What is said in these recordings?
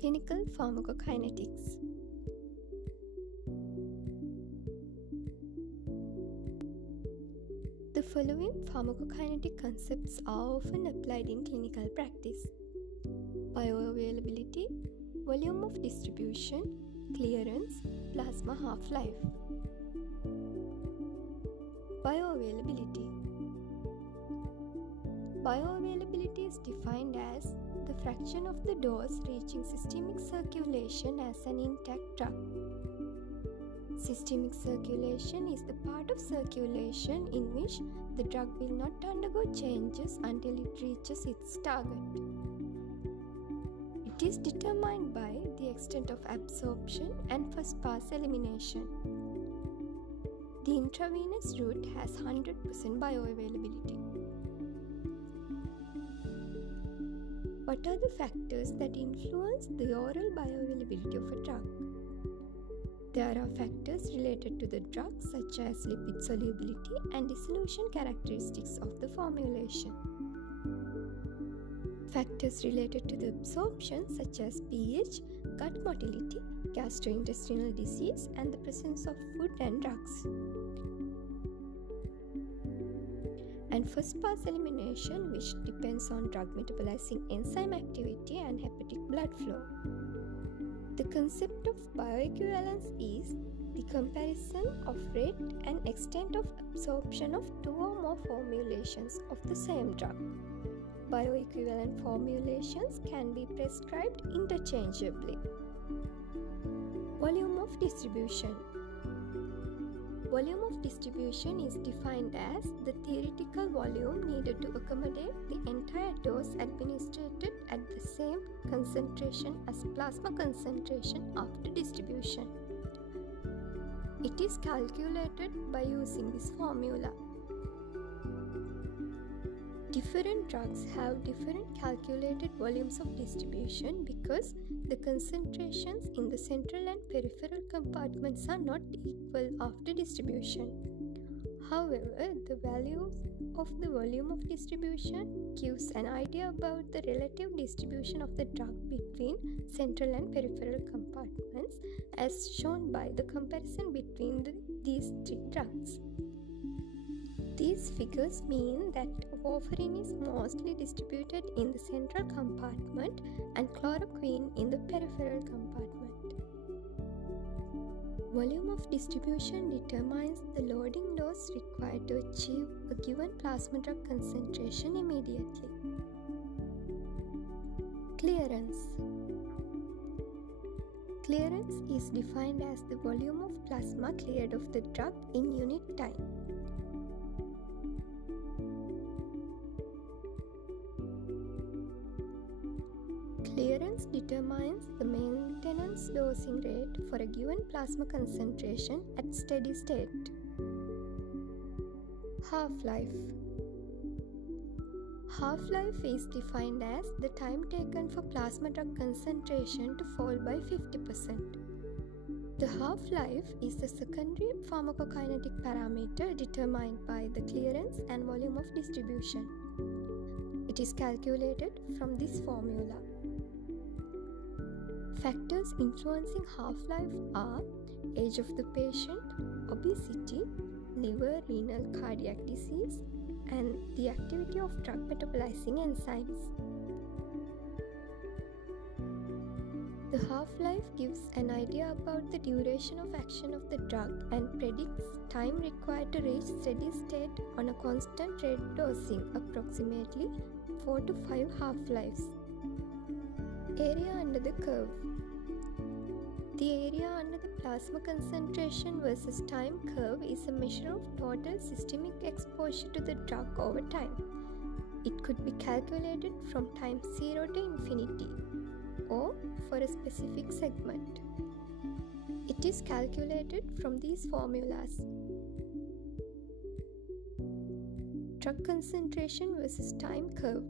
Clinical Pharmacokinetics. The following pharmacokinetic concepts are often applied in clinical practice: bioavailability, volume of distribution, clearance, plasma half-life. Bioavailability. Bioavailability is defined as the fraction of the dose reaching systemic circulation as an intact drug. Systemic circulation is the part of circulation in which the drug will not undergo changes until it reaches its target. It is determined by the extent of absorption and first-pass elimination. The intravenous route has 100% bioavailability. What are the factors that influence the oral bioavailability of a drug? There are factors related to the drug such as lipid solubility and dissolution characteristics of the formulation. Factors related to the absorption such as pH, gut motility, gastrointestinal disease, and the presence of food and drugs. And first-pass elimination, which depends on drug metabolizing enzyme activity and hepatic blood flow. The concept of bioequivalence is the comparison of rate and extent of absorption of two or more formulations of the same drug. Bioequivalent formulations can be prescribed interchangeably. Volume of distribution. Volume of distribution is defined as the theoretical volume needed to accommodate the entire dose administered at the same concentration as plasma concentration after distribution. It is calculated by using this formula. Different drugs have different calculated volumes of distribution because the concentrations in the central and peripheral compartments are not equal after distribution. However, the value of the volume of distribution gives an idea about the relative distribution of the drug between central and peripheral compartments, as shown by the comparison between these three drugs. These figures mean that warfarin is mostly distributed in the central compartment and chloroquine in the peripheral compartment. Volume of distribution determines the loading dose required to achieve a given plasma drug concentration immediately. Clearance. Clearance is defined as the volume of plasma cleared of the drug in unit time. Clearance determines the maintenance dosing rate for a given plasma concentration at steady state. Half-life. Half-life is defined as the time taken for plasma drug concentration to fall by 50%. The half-life is the secondary pharmacokinetic parameter determined by the clearance and volume of distribution. It is calculated from this formula. Factors influencing half-life are age of the patient, obesity, liver, renal, cardiac disease, and the activity of drug metabolizing enzymes. The half-life gives an idea about the duration of action of the drug and predicts time required to reach steady state on a constant rate dosing, approximately 4 to 5 half-lives. Area under the curve. The area under the plasma concentration versus time curve is a measure of total systemic exposure to the drug over time. It could be calculated from time 0 to infinity or for a specific segment. It is calculated from these formulas. Drug concentration versus time curve.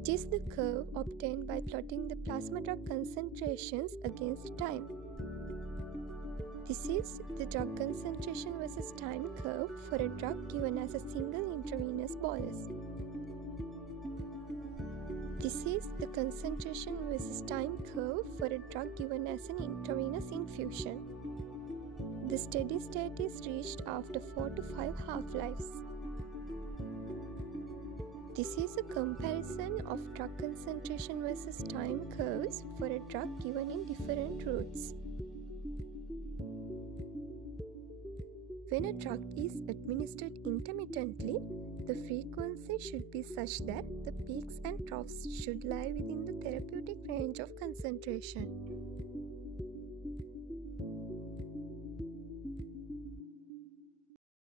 It is the curve obtained by plotting the plasma drug concentrations against time. This is the drug concentration versus time curve for a drug given as a single intravenous bolus. This is the concentration versus time curve for a drug given as an intravenous infusion. The steady state is reached after 4 to 5 half-lives. This is a comparison of drug concentration versus time curves for a drug given in different routes. When a drug is administered intermittently, the frequency should be such that the peaks and troughs should lie within the therapeutic range of concentration.